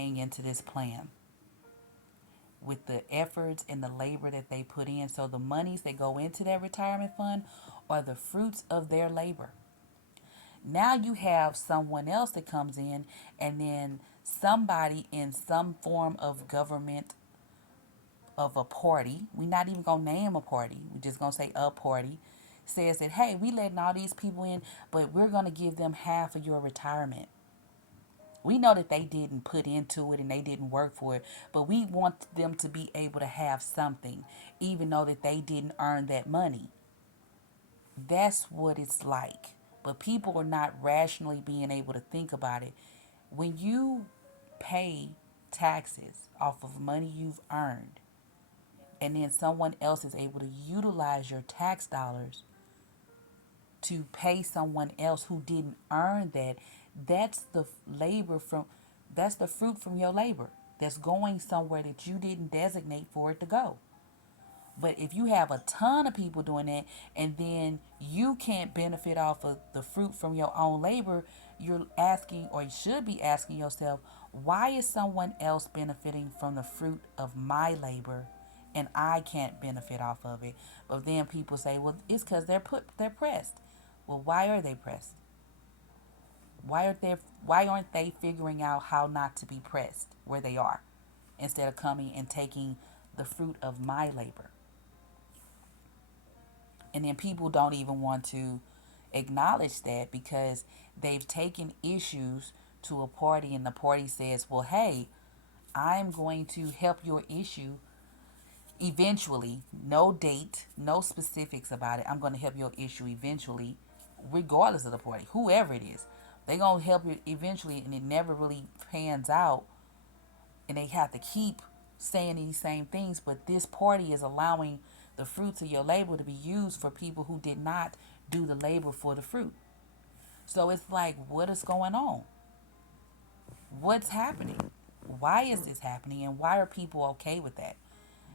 paying into this plan with the efforts and the labor that they put in. So the monies that go into that retirement fund are the fruits of their labor. Now you have someone else that comes in, and then somebody in some form of government of a party, we're not even going to name a party, we're just going to say a party, says that, hey, we letting all these people in, but we're going to give them half of your retirement. We know that they didn't put into it and they didn't work for it, but we want them to be able to have something, even though that they didn't earn that money. That's what it's like. But people are not rationally being able to think about it. When you pay taxes off of money you've earned, and then someone else is able to utilize your tax dollars to pay someone else who didn't earn that, that's the labor from that's the fruit from your labor that's going somewhere that you didn't designate for it to go. But if you have a ton of people doing that, and then you can't benefit off of the fruit from your own labor, you're asking, or you should be asking yourself, why is someone else benefiting from the fruit of my labor and I can't benefit off of it? But then people say, well, it's because they're pressed. Well, why are they pressed? Why aren't they figuring out how not to be pressed where they are, instead of coming and taking the fruit of my labor? And then people don't even want to acknowledge that, because they've taken issues to a party, and the party says, well, hey, I'm going to help your issue eventually. No date, no specifics about it. I'm going to help your issue eventually, regardless of the party, whoever it is. They're going to help you eventually, and it never really pans out. And they have to keep saying these same things, but this party is allowing the fruits of your labor to be used for people who did not do the labor for the fruit. So it's like, what is going on? What's happening? Why is this happening? And why are people okay with that?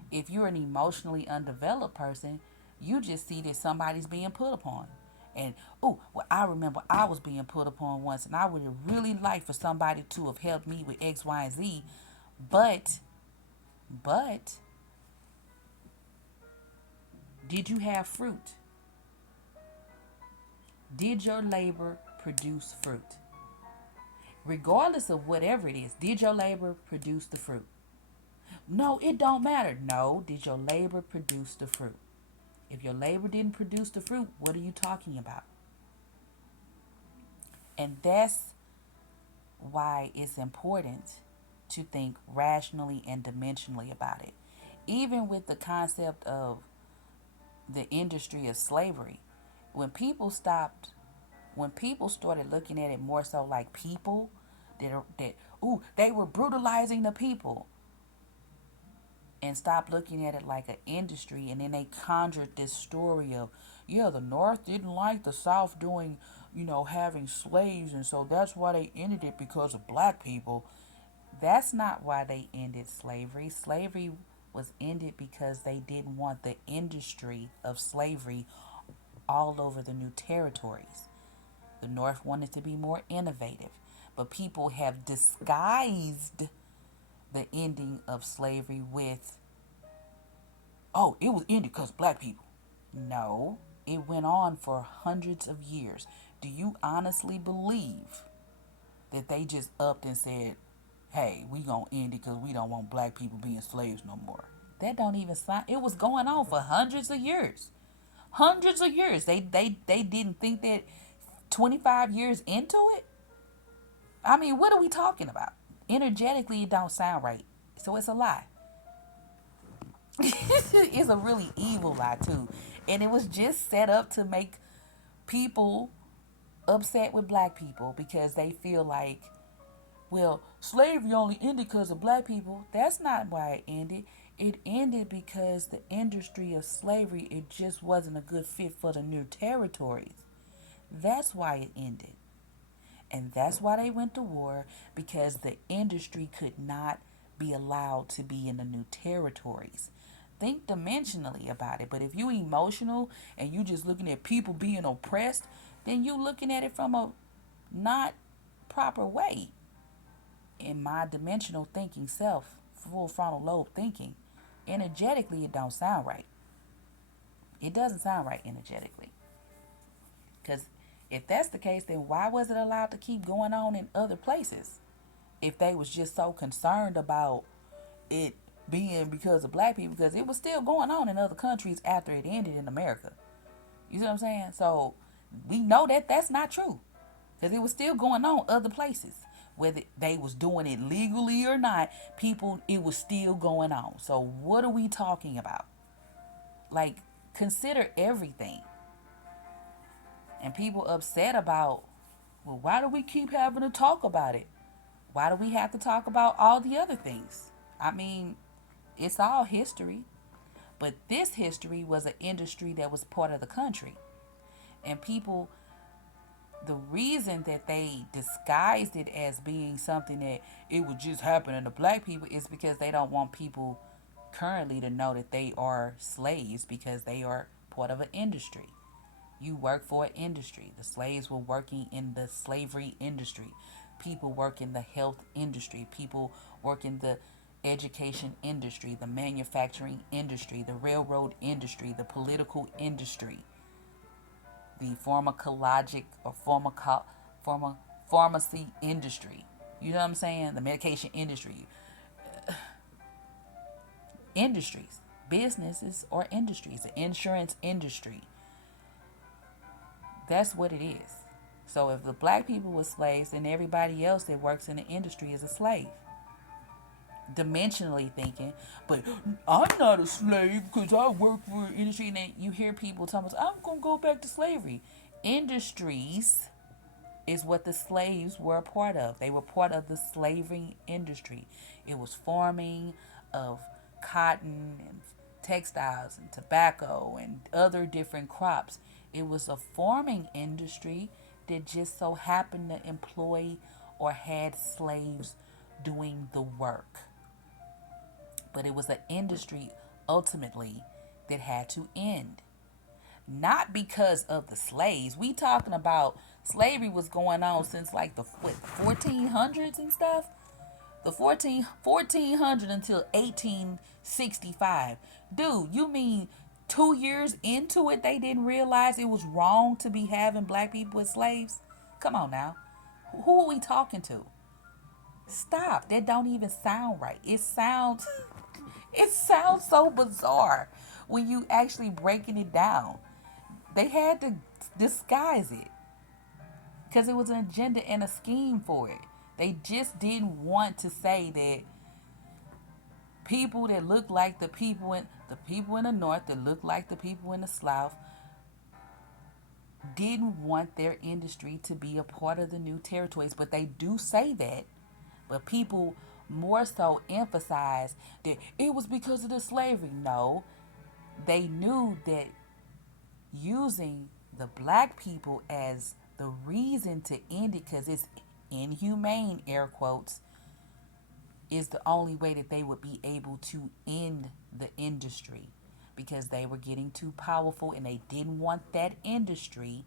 If you're an emotionally undeveloped person, you just see that somebody's being put upon. And, oh, well, I remember I was being put upon once, and I would have really liked for somebody to have helped me with X, Y, and Z. But, but, did you have fruit? Did your labor produce fruit? Regardless of whatever it is, did your labor produce the fruit? No, it don't matter. No, did your labor produce the fruit? If your labor didn't produce the fruit, what are you talking about? And that's why it's important to think rationally and dimensionally about it. Even with the concept of the industry of slavery, when people stopped, when people started looking at it more so like people they were brutalizing the people, and stopped looking at it like an industry, and then they conjured this story of, yeah, the North didn't like the South doing, having slaves, and so that's why they ended it, because of black people. That's not why they ended slavery. Slavery was ended because they didn't want the industry of slavery all over the new territories. The North wanted to be more innovative, but people have disguised the ending of slavery with, oh, it was ended because of black people. No, it went on for hundreds of years. Do you honestly believe that they just upped and said, hey, we gonna end it because we don't want black people being slaves no more? That don't even sound. It was going on for hundreds of years. Hundreds of years. They didn't think that 25 years into it. I mean, what are we talking about? Energetically, it don't sound right. So it's a lie. It's a really evil lie too. And it was just set up to make people upset with black people, because they feel like, well, slavery only ended because of black people. That's not why it ended. It ended because the industry of slavery, it just wasn't a good fit for the new territories. That's why it ended. And that's why they went to war, because the industry could not be allowed to be in the new territories. Think dimensionally about it. But if you emotional and you just looking at people being oppressed, then you looking at it from a not proper way. in my dimensional thinking self, full frontal lobe thinking, energetically it don't sound right. It doesn't sound right energetically. Because if that's the case, then why was it allowed to keep going on in other places? If they was just so concerned about it being because of black people, because it was still going on in other countries after it ended in America. You see what I'm saying? So we know that that's not true, because it was still going on other places. Whether they was doing it legally or not, people, it was still going on. So what are we talking about? Like, consider everything. And people upset about, well, why do we keep having to talk about it? Why do we have to talk about all the other things? I mean, it's all history. But this history was an industry that was part of the country. And people, the reason that they disguised it as being something that it would just happen to black people is because they don't want people currently to know that they are slaves, because they are part of an industry. You work for an industry. The slaves were working in the slavery industry. People work in the health industry. People work in the education industry, the manufacturing industry, the railroad industry, the political industry, the pharmacologic or pharmacy industry. You know what I'm saying? The medication industry. Industries, businesses or industries, the insurance industry. That's what it is. So if the black people were slaves, then everybody else that works in the industry is a slave. Dimensionally thinking, but I'm not a slave because I work for an industry. And then you hear people talking about, I'm going to go back to slavery. Industries is what the slaves were a part of. They were part of the slavery industry. It was farming of cotton and textiles and tobacco and other different crops. It was a farming industry that just so happened to employ or had slaves doing the work. But it was an industry ultimately that had to end. Not because of the slaves. We talking about slavery was going on since like the what, 1400s and stuff. The 1400 until 1865. Dude, you mean 2 years into it they didn't realize it was wrong to be having black people as slaves? Come on now. Who are we talking to? Stop. That don't even sound right. It sounds it sounds so bizarre when you actually breaking it down. They had to disguise it because it was an agenda and a scheme for it. They just didn't want to say that people that look like the people in the north that look like the people in the south didn't want their industry to be a part of the new territories. But they do say that. But people more so emphasize that it was because of the slavery. No, they knew that using the black people as the reason to end it, because it's inhumane, air quotes, is the only way that they would be able to end the industry, because they were getting too powerful and they didn't want that industry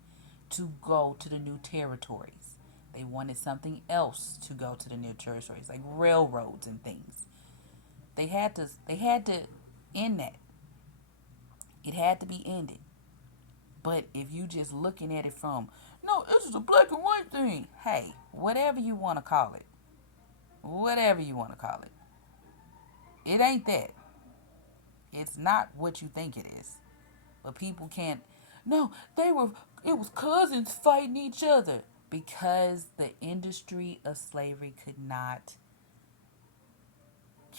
to go to the new territories. They wanted something else to go to the new territories, like railroads and things. They had to end that. It had to be ended. But if you just looking at it from, no, this is a black and white thing. Hey, whatever you want to call it. Whatever you want to call it. It ain't that. It's not what you think it is. But people can't, no, it was cousins fighting each other. Because the industry of slavery could not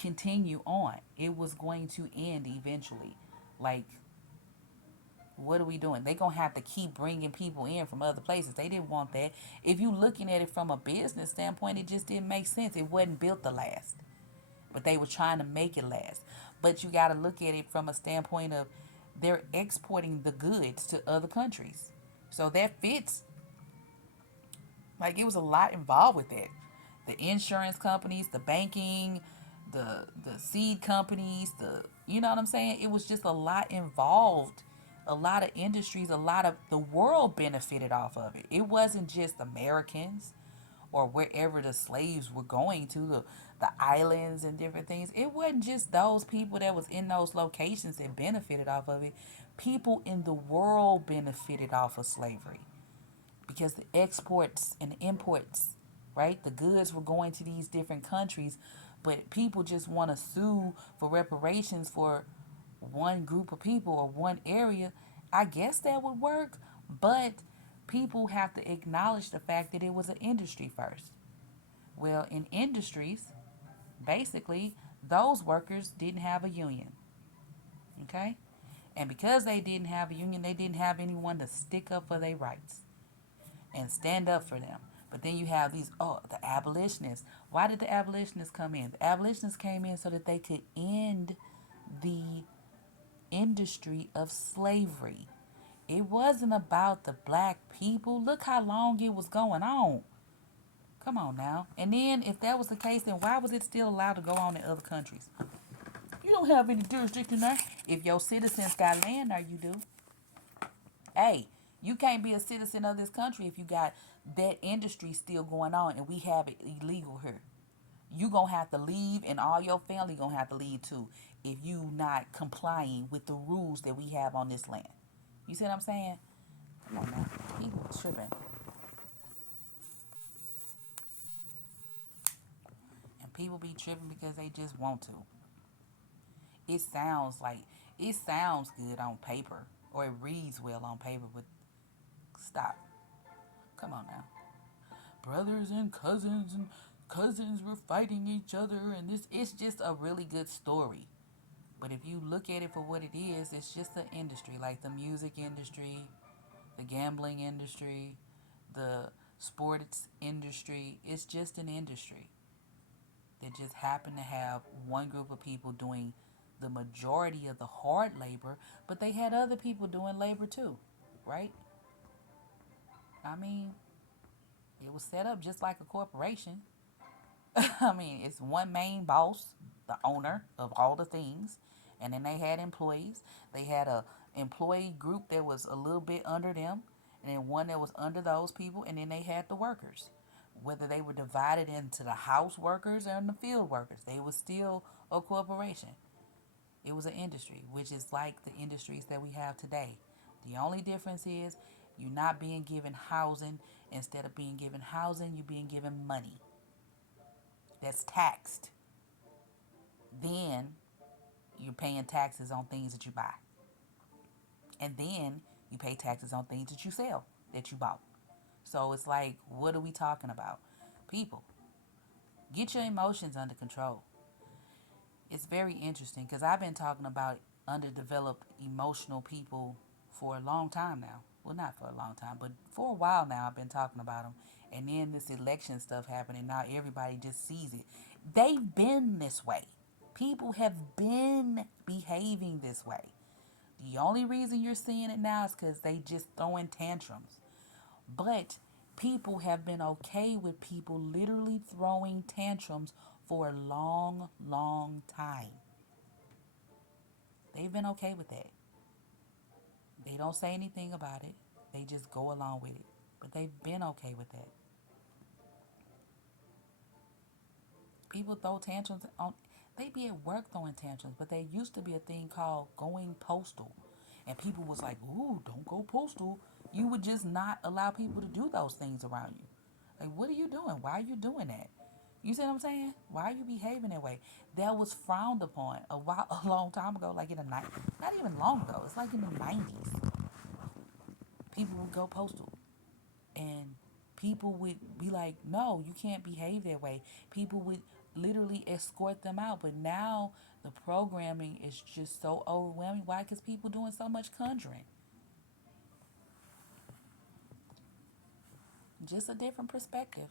continue on. It was going to end eventually. Like, what are we doing? They're going to have to keep bringing people in from other places. They didn't want that. If you looking at it from a business standpoint, it just didn't make sense. It wasn't built to last. But they were trying to make it last. But you got to look at it from a standpoint of they're exporting the goods to other countries. So that fits. Like, it was a lot involved with that. The insurance companies, the banking, the seed companies, you know what I'm saying? It was just a lot involved. A lot of industries, a lot of the world benefited off of it. It wasn't just Americans or wherever the slaves were going to, the islands and different things. It wasn't just those people that was in those locations that benefited off of it. People in the world benefited off of slavery because the exports and imports, right? The goods were going to these different countries, but people just want to sue for reparations for one group of people or one area. I guess that would work, but people have to acknowledge the fact that it was an industry first. Well, in industries, basically, those workers didn't have a union, okay? And because they didn't have a union, they didn't have anyone to stick up for their rights and stand up for them. But then you have these, oh, the abolitionists. Why did the abolitionists come in? The abolitionists came in so that they could end the industry of slavery. It wasn't about the black people. Look how long it was going on. Come on now. And then, if that was the case, then why was it still allowed to go on in other countries? You don't have any jurisdiction there. If your citizens got land there, you do. Hey, you can't be a citizen of this country if you got that industry still going on and we have it illegal here. You gonna have to leave, and all your family gonna have to leave too if you not complying with the rules that we have on this land. You see what I'm saying? Come on now, people tripping, and people be tripping because they just want to. It sounds like it sounds good on paper, or it reads well on paper, but stop. Come on now. Brothers and cousins were fighting each other, and this it's just a really good story. But if you look at it for what it is, it's just an industry like the music industry, the gambling industry, the sports industry. It's just an industry that just happened to have one group of people doing the majority of the hard labor, but they had other people doing labor too, right? I mean, it was set up just like a corporation. I mean, it's one main boss, the owner of all the things, and then they had employees. They had a employee group that was a little bit under them, and then one that was under those people, and then they had the workers. Whether they were divided into the house workers and the field workers, they were still a corporation. It was an industry, which is like the industries that we have today. The only difference is you're not being given housing. Instead of being given housing, you're being given money that's taxed. Then you're paying taxes on things that you buy. And then you pay taxes on things that you sell, that you bought. So it's like, what are we talking about? People, get your emotions under control. It's very interesting because I've been talking about underdeveloped emotional people for a long time now. Well, not for a long time, but for a while now I've been talking about them. And then this election stuff happening, now everybody just sees it. They've been this way. People have been behaving this way. The only reason you're seeing it now is because they just throwing tantrums. But people have been okay with people literally throwing tantrums for a long, long time. They've been okay with that. They don't say anything about it. They just go along with it. But they've been okay with that. People throw tantrums on, they be at work throwing tantrums, but there used to be a thing called going postal. And people was like, ooh, don't go postal. You would just not allow people to do those things around you. Like, what are you doing? Why are you doing that? You see what I'm saying? Why are you behaving that way? That was frowned upon a long time ago, like in the night, not even long ago. It's like in the 90s. People would go postal, and people would be like, no, you can't behave that way. People would literally escort them out. But now the programming is just so overwhelming. Why? Because people doing so much conjuring. Just a different perspective.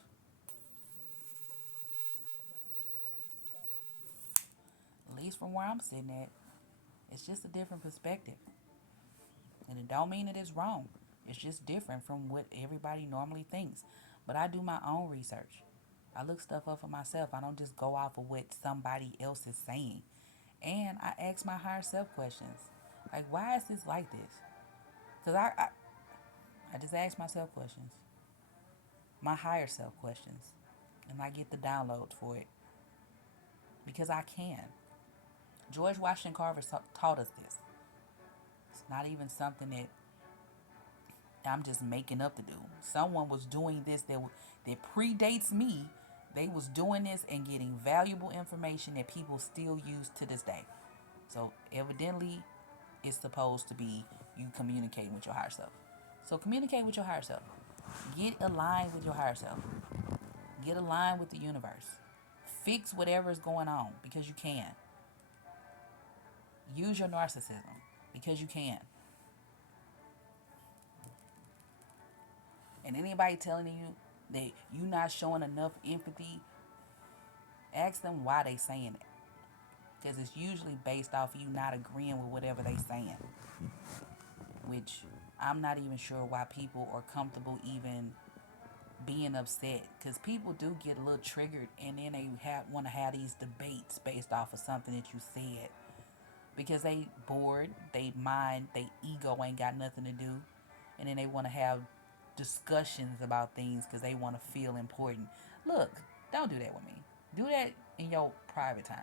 At least from where I'm sitting at, it's just a different perspective. And it don't mean that it's wrong. It's just different from what everybody normally thinks. But I do my own research. I look stuff up for myself. I don't just go off of what somebody else is saying. And I ask my higher self questions. Like, why is this like this? Because I just ask myself questions. my higher self questions, and I get the downloads for it because I can. George Washington Carver taught us this. It's not even something that I'm just making up to do. Someone was doing this that predates me. They was doing this and getting valuable information that people still use to this day. So evidently, it's supposed to be you communicating with your higher self. So communicate with your higher self. Get aligned with your higher self. Get aligned with the universe. Fix whatever is going on because you can. Use your narcissism because you can. And anybody telling you that you not showing enough empathy, ask them why they saying it. Because it's usually based off of you not agreeing with whatever they saying. Which I'm not even sure why people are comfortable even being upset. Because people do get a little triggered and then they want to have these debates based off of something that you said. Because they bored, they mind, they ego ain't got nothing to do. And then they want to have discussions about things because they want to feel important. Look, don't do that with me. Do that in your private time.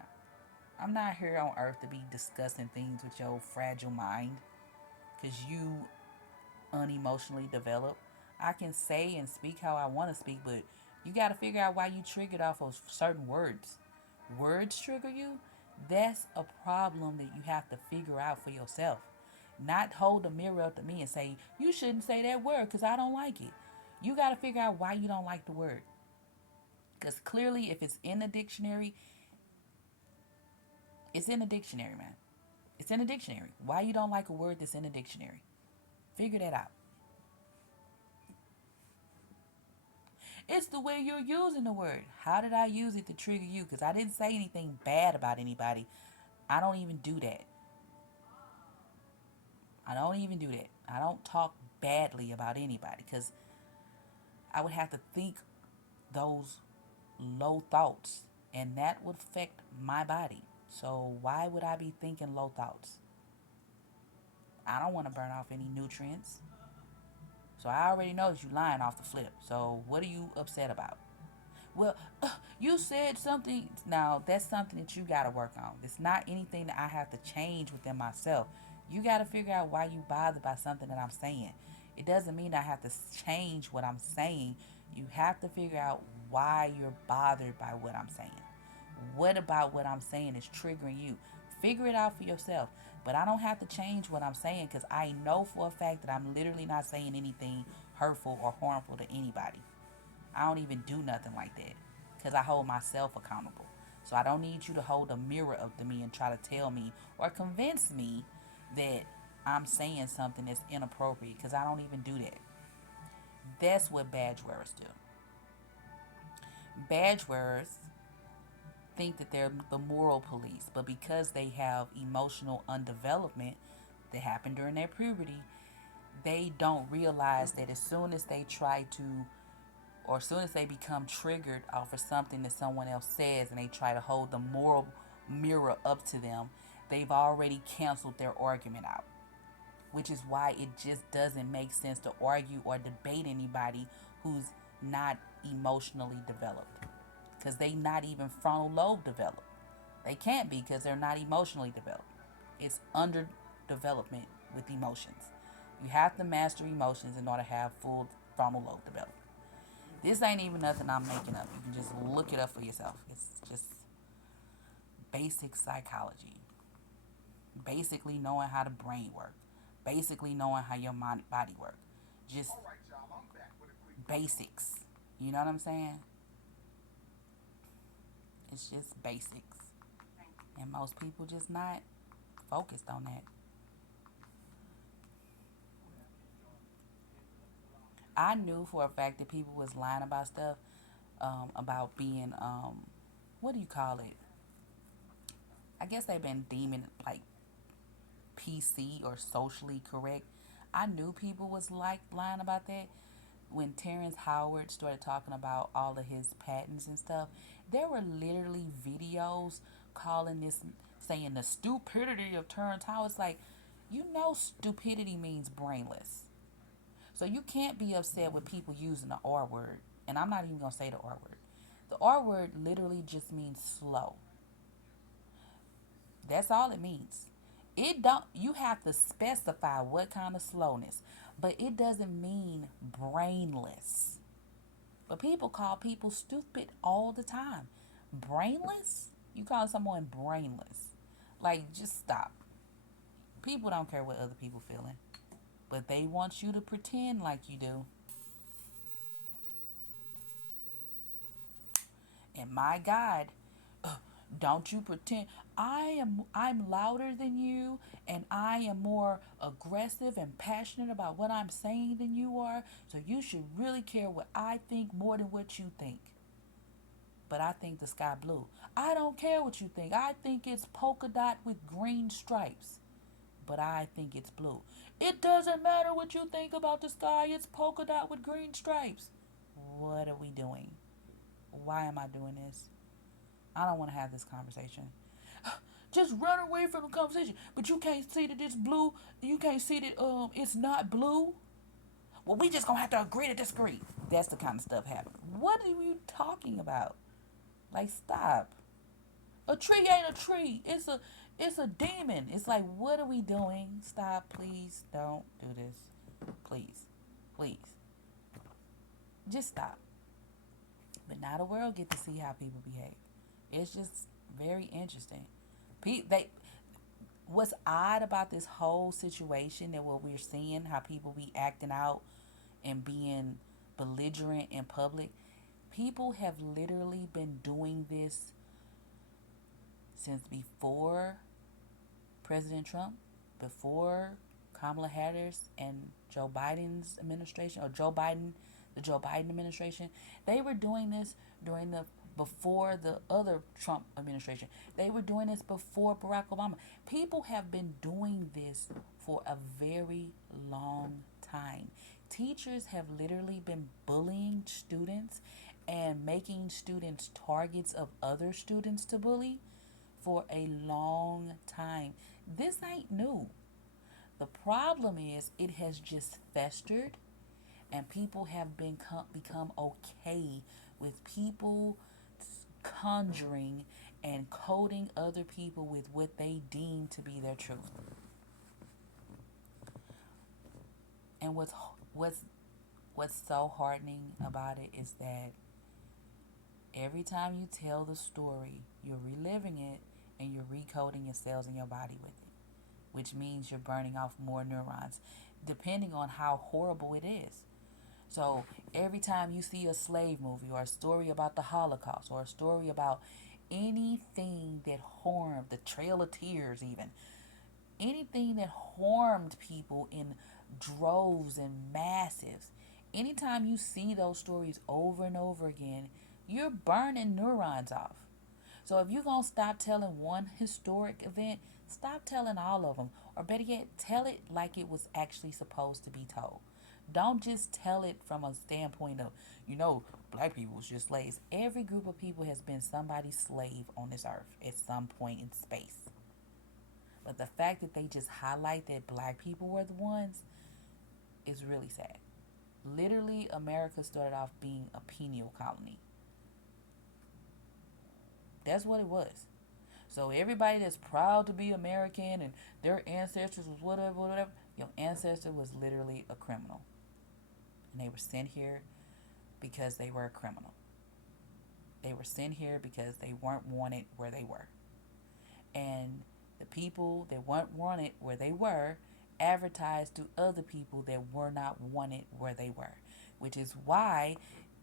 I'm not here on earth to be discussing things with your fragile mind because you unemotionally developed. I can say and speak how I want to speak, but you got to figure out why you triggered off of certain words. Words trigger you? That's a problem that you have to figure out for yourself. Not hold a mirror up to me and say, you shouldn't say that word because I don't like it. You got to figure out why you don't like the word. Because clearly, if it's in the dictionary, it's in the dictionary, man. It's in the dictionary. Why you don't like a word that's in the dictionary? Figure that out. It's the way you're using the word. How did I use it to trigger you? Because I didn't say anything bad about anybody. I don't even do that. I don't even do that. I don't talk badly about anybody because I would have to think those low thoughts and that would affect my body. So why would I be thinking low thoughts? I don't want to burn off any nutrients. So I already know that you're lying off the flip. So what are you upset about? Well, you said something. Now, that's something that you got to work on. It's not anything that I have to change within myself. You got to figure out why you bothered by something that I'm saying. It doesn't mean I have to change what I'm saying. You have to figure out why you're bothered by what I'm saying. What about what I'm saying is triggering you? Figure it out for yourself. But I don't have to change what I'm saying because I know for a fact that I'm literally not saying anything hurtful or harmful to anybody. I don't even do nothing like that because I hold myself accountable. So I don't need you to hold a mirror up to me and try to tell me or convince me that I'm saying something that's inappropriate because I don't even do that. That's what badge wearers do. Badge wearers think that they're the moral police, but because they have emotional undevelopment that happened during their puberty, they don't realize that as soon as they try to or as soon as they become triggered off of something that someone else says and they try to hold the moral mirror up to them, they've already canceled their argument out. Which is why it just doesn't make sense to argue or debate anybody who's not emotionally developed. Because they not even frontal lobe developed. They can't be because they're not emotionally developed. It's underdevelopment with emotions. You have to master emotions in order to have full frontal lobe development. This ain't even nothing I'm making up. You can just look it up for yourself. It's just basic psychology. Basically knowing how the brain works. Basically knowing how your body works. Just basics. You know what I'm saying? It's just basics. And most people just not focused on that. I knew for a fact that people was lying about stuff, about being, what do you call it? I guess they've been deeming it like PC or socially correct. I knew people was like lying about that when Terrence Howard started talking about all of his patents and stuff. There were literally videos calling this, saying the stupidity of Terrence Howard. It's like, you know, stupidity means brainless. So you can't be upset with people using the R word. And I'm not even going to say the R word. The R word literally just means slow. That's all it means. It don't You have to specify what kind of slowness, but it doesn't mean brainless. But people call people stupid all the time. Brainless? You call someone brainless. Like, just stop. People don't care what other people feeling, but they want you to pretend like you do. And my God, don't you pretend I'm louder than you and I am more aggressive and passionate about what I'm saying than you are, so you should really care what I think more than what you think. But I think the sky blue. I don't care what you think. I think it's polka dot with green stripes. But I think it's blue. It doesn't matter what you think about the sky. It's polka dot with green stripes. What are we doing? Why am I doing this? I don't want to have this conversation. Just run away from the conversation. But you can't see that it's blue. You can't see that it's not blue. Well, we just gonna have to agree to disagree. That's the kind of stuff happening. What are you talking about? Like, stop. A tree ain't a tree. It's a demon. It's like, what are we doing? Stop, please. Don't do this. Please. Please. Just stop. But now the world get to see how people behave. It's just very interesting. They What's odd about this whole situation, that what we're seeing, how people be acting out and being belligerent in public, people have literally been doing this since before President Trump, before Kamala Harris and Joe Biden's administration, or the Joe Biden administration. They were doing this during the before the other Trump administration. They were doing this before Barack Obama. People have been doing this for a very long time. Teachers have literally been bullying students and making students targets of other students to bully for a long time. This ain't new. The problem is it has just festered, and people have become okay with people conjuring and coding other people with what they deem to be their truth. And what's so hardening about it is that every time you tell the story, you're reliving it and you're recoding your cells in your body with it, which means you're burning off more neurons, depending on how horrible it is. So every time you see a slave movie, or a story about the Holocaust, or a story about anything that harmed, the Trail of Tears even, anything that harmed people in droves and massives, anytime you see those stories over and over again, you're burning neurons off. So if you're going to stop telling one historic event, stop telling all of them. Or better yet, tell it like it was actually supposed to be told. Don't just tell it from a standpoint of, black people was just slaves. Every group of people has been somebody's slave on this earth at some point in space. But the fact that they just highlight that black people were the ones is really sad. Literally, America started off being a penal colony. That's what it was. So everybody that's proud to be American and their ancestors was whatever, your ancestor was literally a criminal. And they were sent here because they were a criminal. They were sent here because they weren't wanted where they were. And the people that weren't wanted where they were advertised to other people that were not wanted where they were, which is why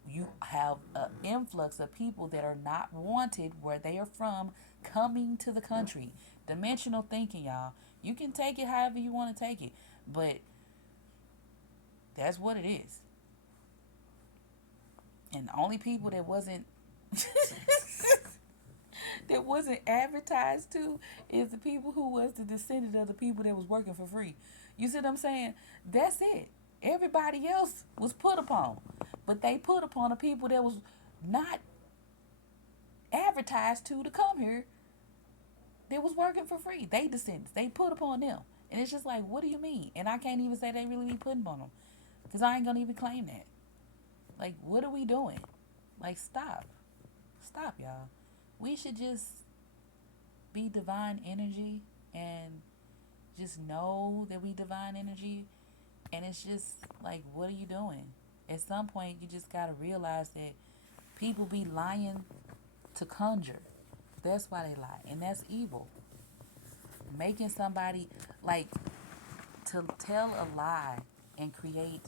you have an influx of people that are not wanted where they are from coming to the country. Dimensional thinking, y'all. You can take it however you want to take it, but that's what it is. And the only people that wasn't that wasn't advertised to is the people who was the descendant of the people that was working for free. You see what I'm saying? That's it. Everybody else was put upon. But they put upon the people that was not advertised to come here, that was working for free. They descendants. They put upon them. And it's just like, what do you mean? And I can't even say they really be putting on them, because I ain't going to even claim that. Like, what are we doing? Like, stop. Stop, y'all. We should just be divine energy and just know that we divine energy. And it's just like, what are you doing? At some point, you just got to realize that people be lying to conjure. That's why they lie. And that's evil. Making somebody, like, to tell a lie and create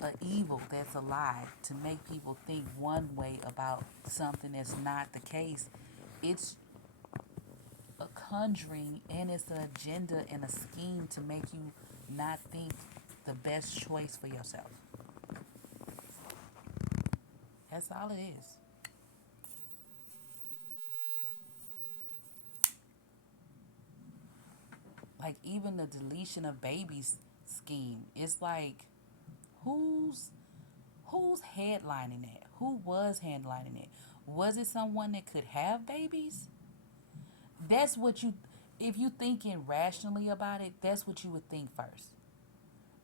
a evil that's a lie to make people think one way about something that's not the case. It's a conjuring and it's an agenda and a scheme to make you not think the best choice for yourself. That's all it is. Like, even the deletion of babies scheme, it's like, who's who's headlining it? Who was headlining it? Was it someone that could have babies? That's what you, if you thinking rationally about it, that's what you would think first.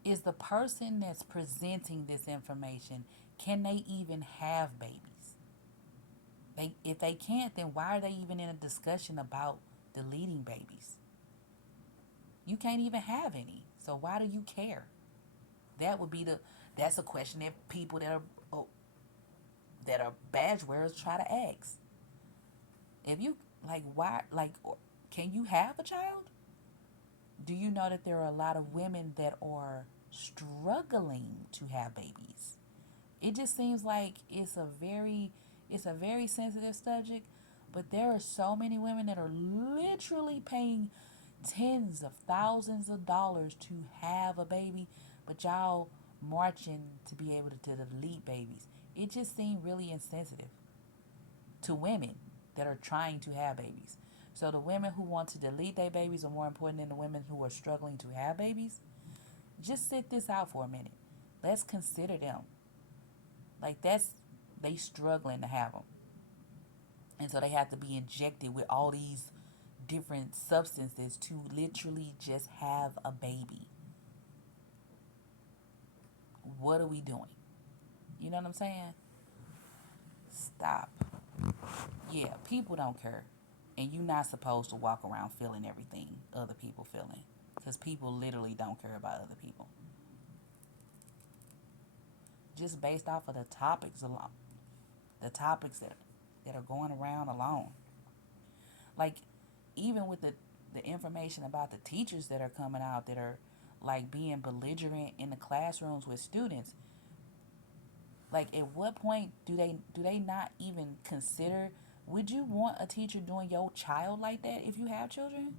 Is the person that's presenting this information, can they even have babies? If they can't, then why are they even in a discussion about deleting babies? You can't even have any. So why do you care? That would be the that's a question that people that are badge wearers try to ask. If you, like, why, like, can you have a child? Do you know that there are a lot of women that are struggling to have babies? It just seems like it's a very sensitive subject, but there are so many women that are literally paying tens of thousands of dollars to have a baby, but y'all marching to be able to delete babies. It just seemed really insensitive to women that are trying to have babies. So the women who want to delete their babies are more important than the women who are struggling to have babies. Just sit this out for a minute. Let's consider them. Like, that's, they struggling to have them. And so they have to be injected with all these different substances to literally just have a baby. What are we doing? You know what I'm saying? Stop. Yeah, people don't care. And you're not supposed to walk around feeling everything other people feeling. Because people literally don't care about other people. Just based off of the topics alone. The topics that are going around alone. Like, even with the information about the teachers that are coming out that are, like, being belligerent in the classrooms with students. Like, at what point do they not even consider, would you want a teacher doing your child like that if you have children?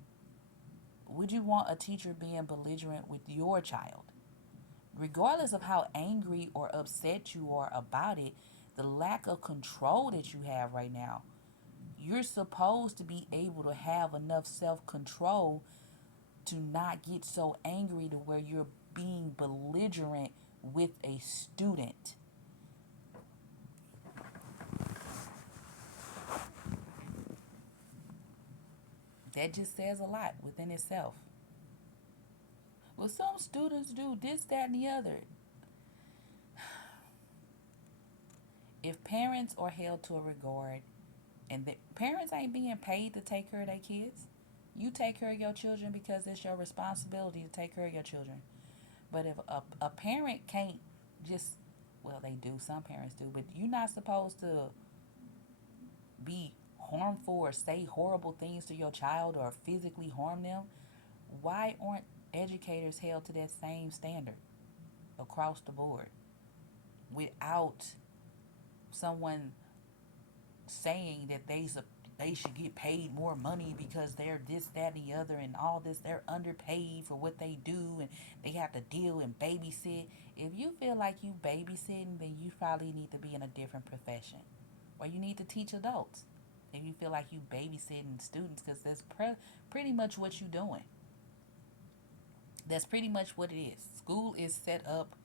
Would you want a teacher being belligerent with your child? Regardless of how angry or upset you are about it, the lack of control that you have right now, you're supposed to be able to have enough self control to not get so angry to where you're being belligerent with a student. That just says a lot within itself. Well, some students do this, that, and the other. If parents are held to a regard, and the parents ain't being paid to take care of their kids, you take care of your children because it's your responsibility to take care of your children. But if a parent can't just, well, they do, some parents do, but you're not supposed to be harmful or say horrible things to your child or physically harm them. Why aren't educators held to that same standard across the board without someone saying that they should get paid more money because they're this, that, and the other, and all this? They're underpaid for what they do, and they have to deal and babysit. If you feel like you babysitting, then you probably need to be in a different profession, or you need to teach adults. If you feel like you babysitting students, because that's pretty much what you're doing. That's pretty much what it is. School is set up.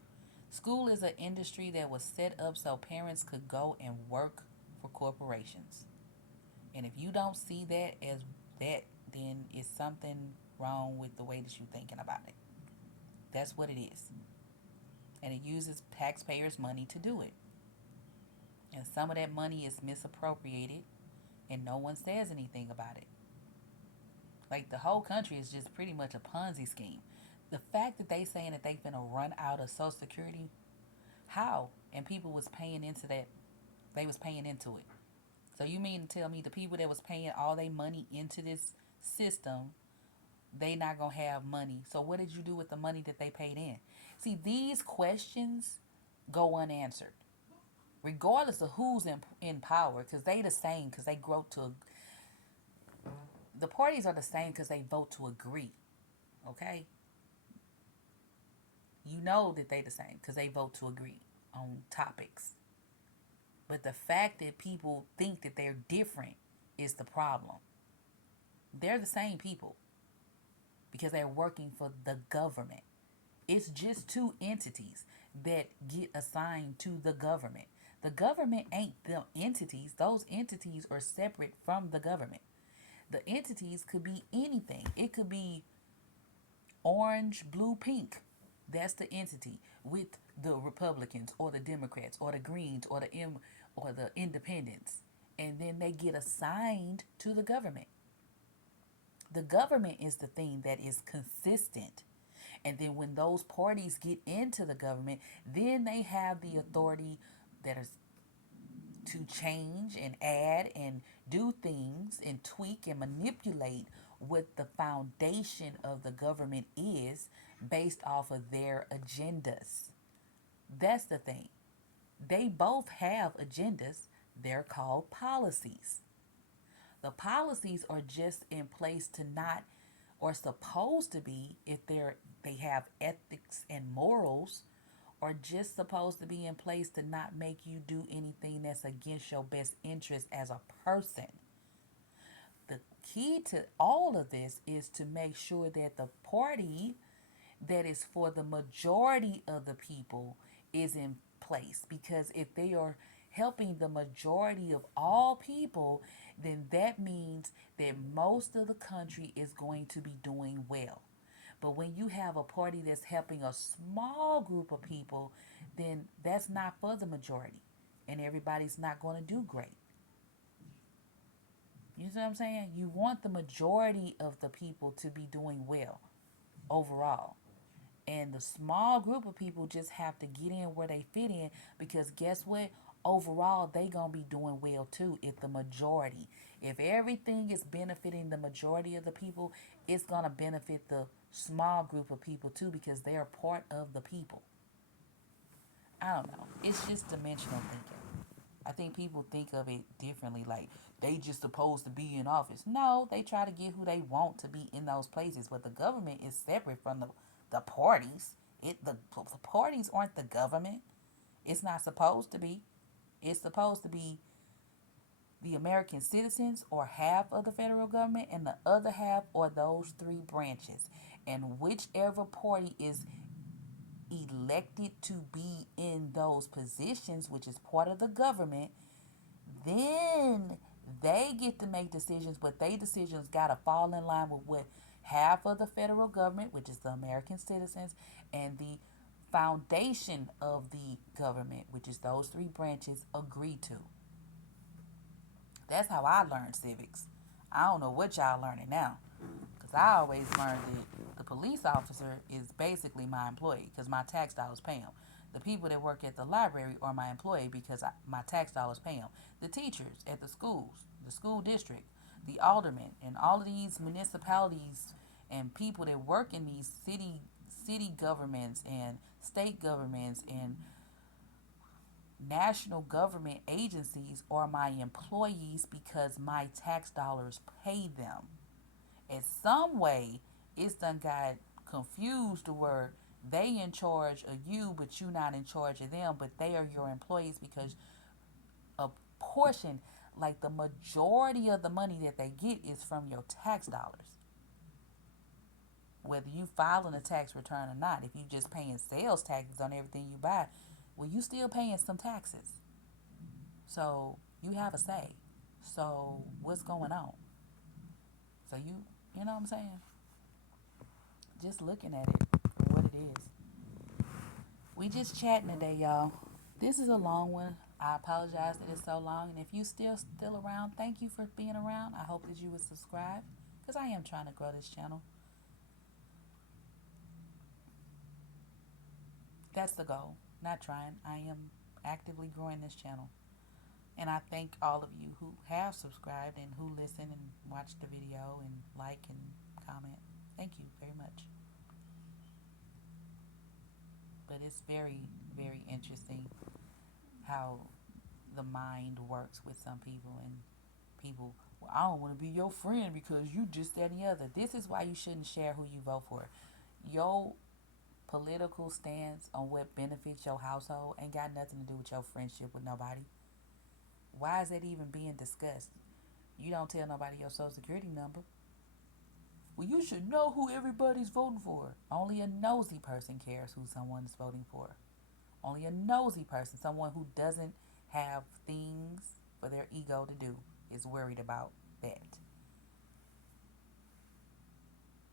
School is an industry that was set up so parents could go and work for corporations. And if you don't see that as that, then it's something wrong with the way that you're thinking about it. That's what it is. and it uses taxpayers' money to do it. And some of that money is misappropriated, and no one says anything about it. Like the whole country is just pretty much a Ponzi scheme. The fact that they saying that they finna run out of Social Security, how? And people was paying into that. They was paying into it. So you mean to tell me the people that was paying all their money into this system, they not gonna have money? So what did you do with the money that they paid in? See, these questions go unanswered, regardless of who's in power, because they the same, because they grow to the parties are the same because they vote to agree. Okay, you know that they the same because they vote to agree on topics. But the fact that people think that they're different is the problem. They're the same people because they're working for the government. It's just two entities that get assigned to the government. The government ain't the entities. Those entities are separate from the government. The entities could be anything. It could be orange, blue, pink. That's the entity with the Republicans or the Democrats or the Greens or the Independents, and then they get assigned to the government. The government is the thing that is consistent. And then when those parties get into the government, then they have the authority that is to change and add and do things and tweak and manipulate what the foundation of the government is based off of their agendas. That's the thing. They both have agendas. They're called policies. The policies are just in place to not, or supposed to be, if they have ethics and morals, or just supposed to be in place to not make you do anything that's against your best interest as a person. The key to all of this is to make sure that the party that is for the majority of the people is in place, because if they are helping the majority of all people, then that means that most of the country is going to be doing well. But when you have a party that's helping a small group of people, then that's not for the majority, and everybody's not going to do great. You see what I'm saying? You want the majority of the people to be doing well overall. And the small group of people just have to get in where they fit in, because guess what? Overall, they gonna be doing well too. If the majority, if everything is benefiting the majority of the people, it's gonna benefit the small group of people too, because they are part of the people. I don't know. It's just dimensional thinking. I think people think of it differently, like they just supposed to be in office. No, they try to get who they want to be in those places, but the government is separate from the parties. The parties aren't the government. It's not supposed to be. It's supposed to be the American citizens, or half of the federal government, and the other half are those three branches. And whichever party is elected to be in those positions, which is part of the government, then they get to make decisions, but they decisions got to fall in line with what half of the federal government, which is the American citizens, and the foundation of the government, which is those three branches, agree to. That's how I learned civics. I don't know what y'all learning now, because I always learned that the police officer is basically my employee because my tax dollars pay him. The people that work at the library are my employee because my tax dollars pay them. The teachers at the schools, the school district, the aldermen, and all of these municipalities and people that work in these city governments and state governments and national government agencies are my employees because my tax dollars pay them. In some way, it's done got confused to where they in charge of you, but you not in charge of them, but they are your employees because a portion, like the majority of the money that they get is from your tax dollars. Whether you filing a tax return or not, if you just paying sales taxes on everything you buy, well, you still paying some taxes. So you have a say. So what's going on? So you know what I'm saying? Just looking at it for what it is. We just chatting today, y'all. This is a long one. I apologize that it's so long. And if you still around, thank you for being around. I hope that you would subscribe because I am trying to grow this channel. That's the goal. Not trying. I am actively growing this channel. And I thank all of you who have subscribed and who listen and watch the video and like and comment. Thank you very much. But it's very, very interesting how the mind works with some people, and people, well, I don't want to be your friend because you just that and the other. This is why you shouldn't share who you vote for. Your political stance on what benefits your household ain't got nothing to do with your friendship with nobody. Why is that even being discussed? You don't tell nobody your social security number. Well, you should know who everybody's voting for. Only a nosy person cares who someone is voting for. Only a nosy person, someone who doesn't have things for their ego to do, is worried about that.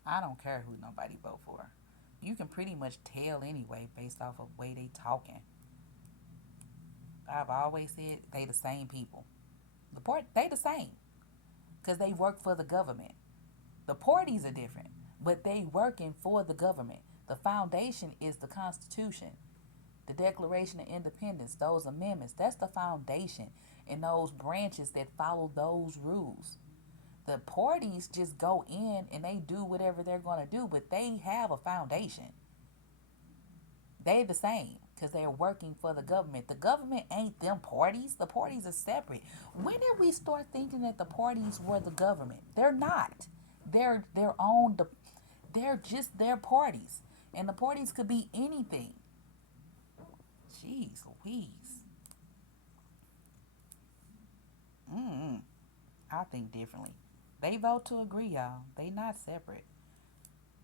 I don't care who nobody vote for. You can pretty much tell anyway based off of the way they talking. I've always said they the same people. They the same because they work for the government. The parties are different, but they working for the government. The foundation is the Constitution, the Declaration of Independence, those amendments. That's the foundation, and those branches that follow those rules. The parties just go in and they do whatever they're going to do, but they have a foundation. They the same because they're working for the government. The government ain't them parties. The parties are separate. When did we start thinking that the parties were the government? They're not. They're their own. They're just their parties, and the parties could be anything. Jeez Louise. Mm. I think differently. They vote to agree, y'all. They not separate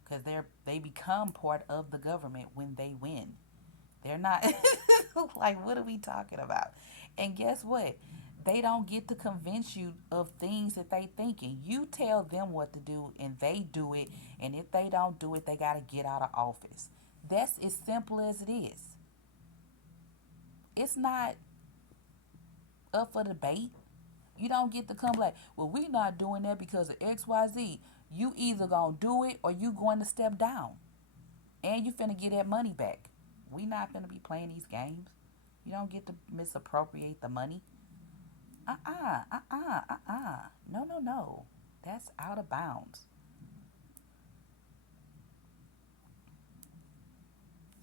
because they become part of the government when they win. They're not like, what are we talking about? And guess what? They don't get to convince you of things that they thinking. You tell them what to do and they do it. And if they don't do it, they got to get out of office. That's as simple as it is. It's not up for debate. You don't get to come like, well, we not doing that because of XYZ. You either gonna do it or you going to step down. And you finna get that money back. We not finna be playing these games. You don't get to misappropriate the money. No, no, no. That's out of bounds.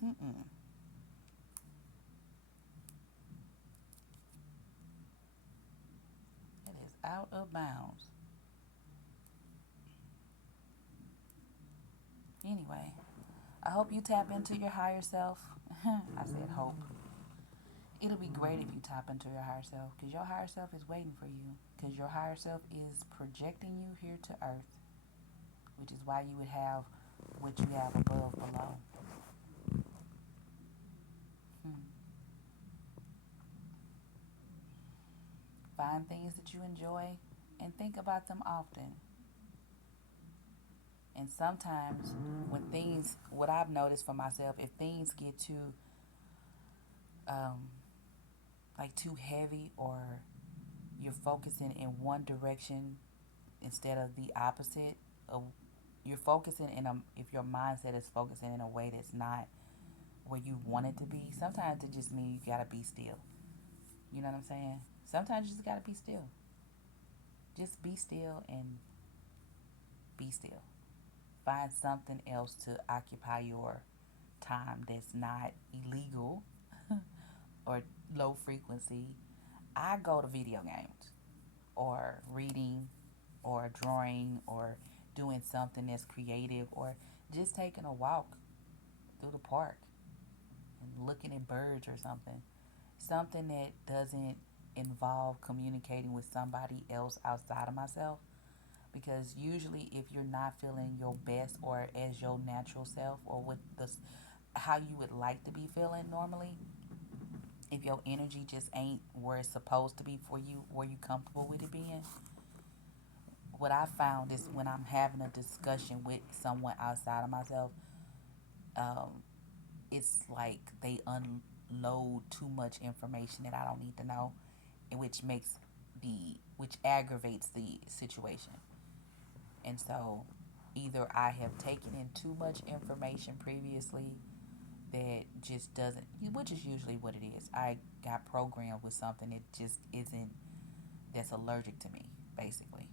Mm-mm. It is out of bounds. Anyway, I hope you tap into your higher self. I said hope. It'll be great if you tap into your higher self because your higher self is waiting for you because your higher self is projecting you here to earth, which is why you would have what you have above below. Hmm. Find things that you enjoy and think about them often. And sometimes what I've noticed for myself, if things get too, um, like too heavy, or you're focusing in one direction instead of the opposite, of you're focusing if your mindset is focusing in a way that's not where you want it to be, sometimes it just means you gotta be still. You know what I'm saying? Sometimes you just gotta be still. Just be still and be still. Find something else to occupy your time that's not illegal or low frequency. I go to video games or reading or drawing or doing something that's creative or just taking a walk through the park and looking at birds or something. Something that doesn't involve communicating with somebody else outside of myself. Because usually, if you're not feeling your best or as your natural self or with the how you would like to be feeling normally, if your energy just ain't where it's supposed to be for you, where you comfortable with it being, what I found is when I'm having a discussion with someone outside of myself, um, it's like they unload too much information that I don't need to know, and which aggravates the situation. And so either I have taken in too much information previously that just doesn't, which is usually what it is. I got programmed with something that just isn't, that's allergic to me, basically.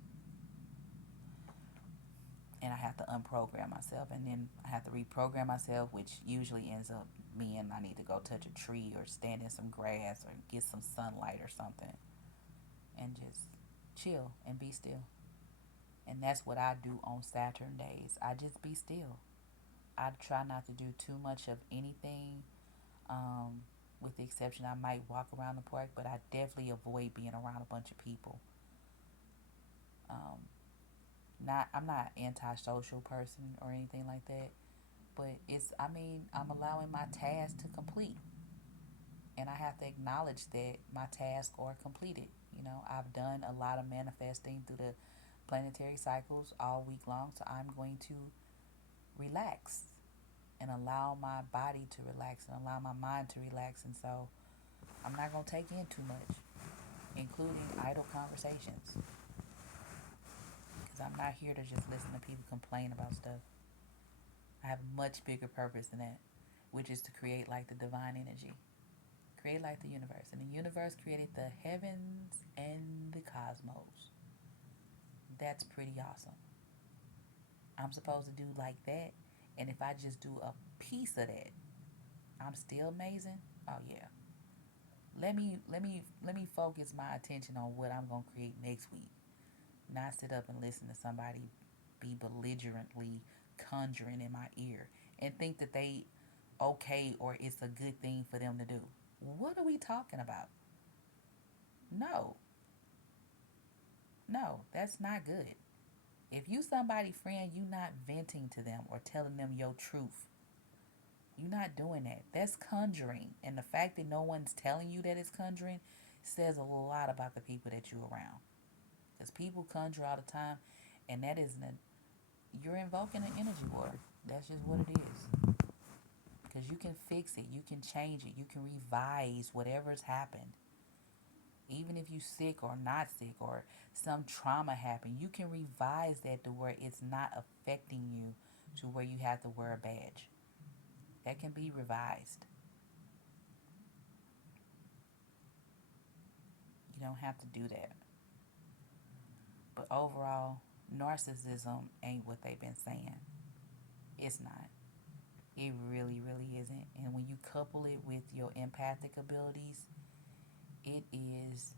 And I have to unprogram myself, and then I have to reprogram myself, which usually ends up meaning I need to go touch a tree or stand in some grass or get some sunlight or something and just chill and be still. And that's what I do on Saturn days. I just be still. I try not to do too much of anything, um, with the exception I might walk around the park, but I definitely avoid being around a bunch of people. Um, not I'm not an antisocial person or anything like that, but I'm allowing my task to complete, and I have to acknowledge that my tasks are completed. I've done a lot of manifesting through the planetary cycles all week long, so I'm going to relax and allow my body to relax and allow my mind to relax. And so I'm not going to take in too much, including idle conversations, because I'm not here to just listen to people complain about stuff. I have a much bigger purpose than that, which is to create like the divine energy, create like the universe. And the universe created the heavens and the cosmos. That's pretty awesome. I'm supposed to do like that. And if I just do a piece of that, I'm still amazing. Oh yeah. Let me focus my attention on what I'm gonna create next week. Not sit up and listen to somebody be belligerently conjuring in my ear and think that they okay or it's a good thing for them to do. What are we talking about? No, no, that's not good. If you somebody friend, you not venting to them or telling them your truth. You're not doing that. That's conjuring. And the fact that no one's telling you that it's conjuring says a lot about the people that you're around. Because people conjure all the time, and that isn't a, you're invoking an energy war. That's just what it is. Because you can fix it, you can change it, you can revise whatever's happened. Even if you're sick or not sick or some trauma happened, you can revise that to where it's not affecting you to where you have to wear a badge. That can be revised. You don't have to do that. But overall, narcissism ain't what they've been saying. It's not. It really, really isn't. And when you couple it with your empathic abilities, it is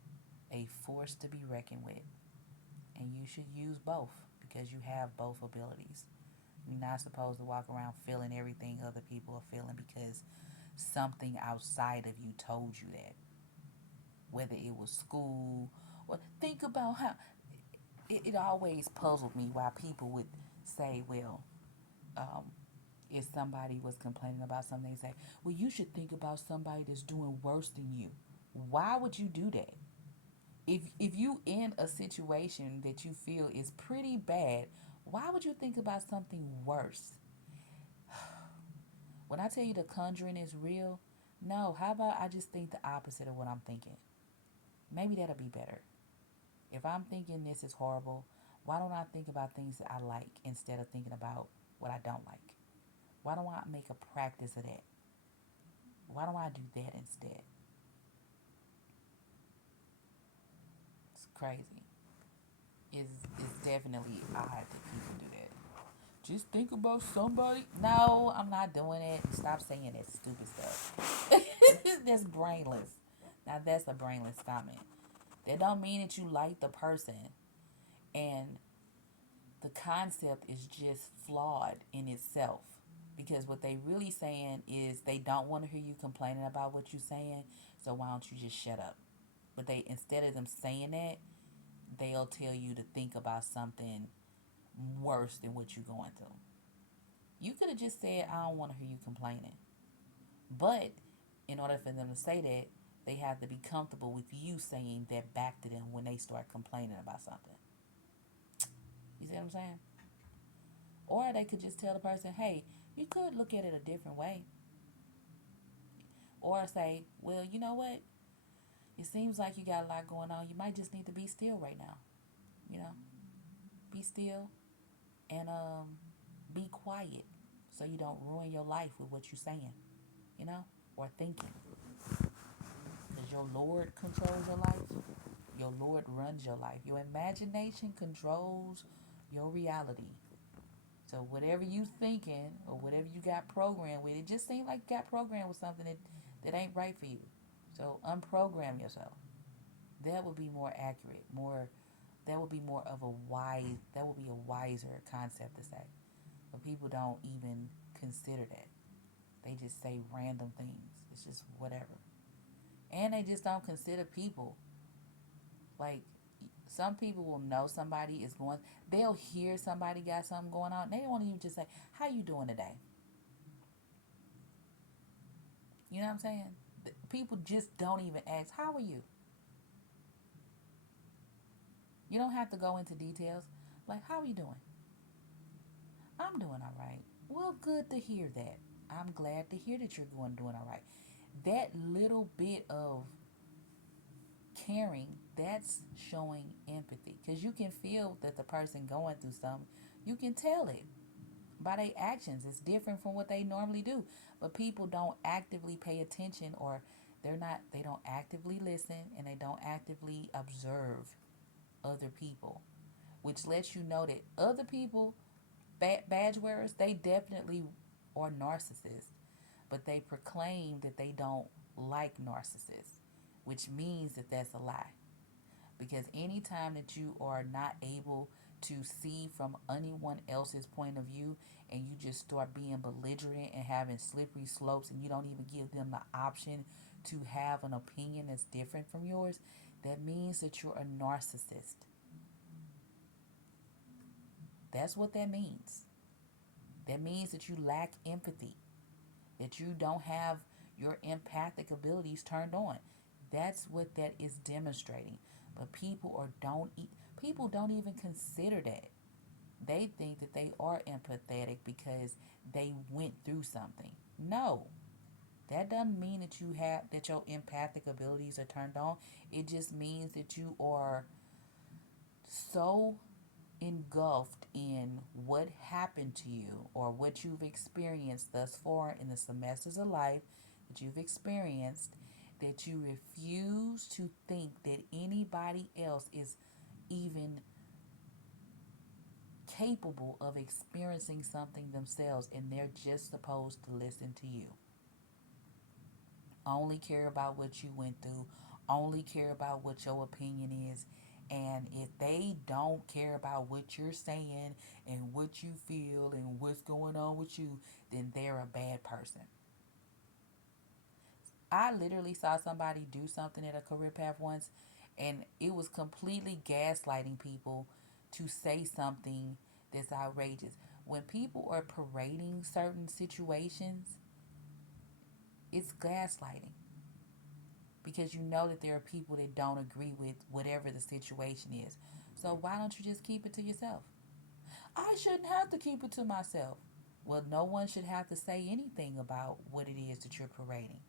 a force to be reckoned with. And you should use both because you have both abilities. You're not supposed to walk around feeling everything other people are feeling because something outside of you told you that. Whether it was school or think about how it always puzzled me why people would say, well, um, if somebody was complaining about something, they say, well, you should think about somebody that's doing worse than you. Why would you do that? If you in a situation that you feel is pretty bad, why would you think about something worse? When I tell you the conjuring is real, no, how about I just think the opposite of what I'm thinking? Maybe that'll be better. If I'm thinking this is horrible, why don't I think about things that I like instead of thinking about what I don't like? Why don't I make a practice of that? Why don't I do that instead? It's crazy. It's definitely odd that people do that. Just think about somebody. No, I'm not doing it. Stop saying that stupid stuff. That's brainless. Now that's a brainless comment. That don't mean that you like the person. And the concept is just flawed in itself. Because what they really saying is they don't want to hear you complaining about what you're saying, so why don't you just shut up? But they, instead of them saying that, they'll tell you to think about something worse than what you're going through. You could have just said, I don't want to hear you complaining. But in order for them to say that, they have to be comfortable with you saying that back to them when they start complaining about something. You see what I'm saying? Or they could just tell the person, hey, you could look at it a different way. Or say, well, you know what? It seems like you got a lot going on. You might just need to be still right now. You know, be still and be quiet so you don't ruin your life with what you're saying, you know, or thinking. Because your Lord controls your life. Your Lord runs your life. Your imagination controls your reality. So whatever you thinking or whatever you got programmed with, it just seems like you got programmed with something that ain't right for you. So unprogram yourself. That would be more accurate, more that would be more of a wise that would be a wiser concept to say. But people don't even consider that. They just say random things. It's just whatever. And they just don't consider people. Like some people will know somebody is going they'll hear somebody got something going on. They won't even just say, how you doing today? You know what I'm saying? People just don't even ask, how are you? You don't have to go into details. Like, how are you doing? I'm doing all right. Well, good to hear that. I'm glad to hear that you're doing all right. That little bit of caring, that's showing empathy. Because you can feel that the person going through something. You can tell it by their actions. It's different from what they normally do. But people don't actively pay attention, or they don't actively listen, and they don't actively observe other people, which lets you know that other people, badge wearers, they definitely are narcissists, but they proclaim that they don't like narcissists, which means that that's a lie. Because anytime that you are not able to see from anyone else's point of view, and you just start being belligerent and having slippery slopes, and you don't even give them the option to have an opinion that's different from yours, that means that you're a narcissist. That's what that means. That means that you lack empathy, that you don't have your empathic abilities turned on. That's what that is demonstrating. But people don't even consider that. They think that they are empathetic because they went through something. No, that doesn't mean that your empathic abilities are turned on. It just means that you are so engulfed in what happened to you or what you've experienced thus far in the semesters of life that you've experienced, that you refuse to think that anybody else is even capable of experiencing something themselves, and they're just supposed to listen to you. Only care about what you went through, only care about what your opinion is. And if they don't care about what you're saying and what you feel and what's going on with you, then they're a bad person. I literally saw somebody do something at a career path once, and it was completely gaslighting people to say something that's outrageous. When people are parading certain situations, it's gaslighting, because you know that there are people that don't agree with whatever the situation is. So why don't you just keep it to yourself? I shouldn't have to keep it to myself. Well, no one should have to say anything about what it is that you're parading.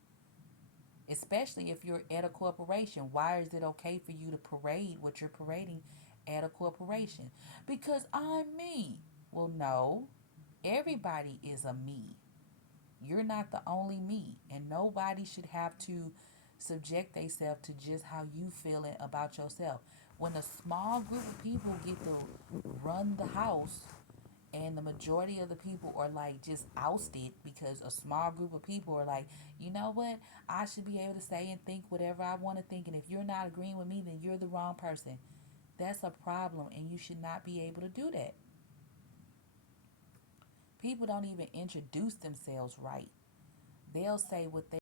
Especially if you're at a corporation. Why is it okay for you to parade what you're parading at a corporation? Because I'm me. Well, no. Everybody is a me. You're not the only me, and nobody should have to subject themselves to just how you feeling about yourself. When a small group of people get to run the house, and the majority of the people are like just ousted because a small group of people are like, you know what, I should be able to say and think whatever I want to think, and if you're not agreeing with me, then you're the wrong person. That's a problem, and you should not be able to do that. People don't even introduce themselves right. They'll say what they